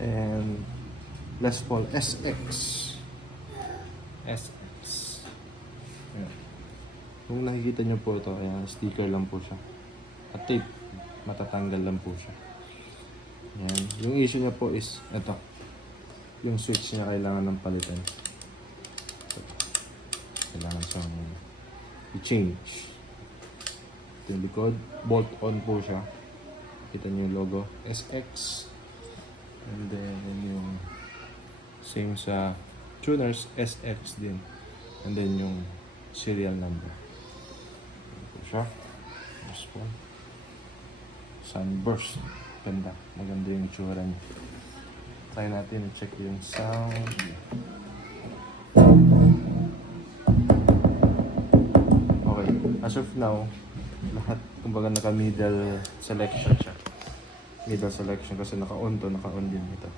And Les Paul SX. SX. Ayan. Kung nakikita nyo po ito, ayan, sticker lang po siya. At tape, matatanggal lang po siya. Ayan. Yung issue niya po is ito. Yung switch niya kailangan ng palitan. Kailangan siyang i-change. Ito yung likod. Bolt on po siya. Kita niyo yung logo. SX. And then yung same sa tuners, SX din. And then yung serial number. Ito siya. This one. Sunburst. Ganda. Maganda yung itsura niya. Try natin i-check yung sound. Okay. As of now, lahat, kumbaga naka-middle selection siya. Middle selection kasi naka-on to, naka-on din ito.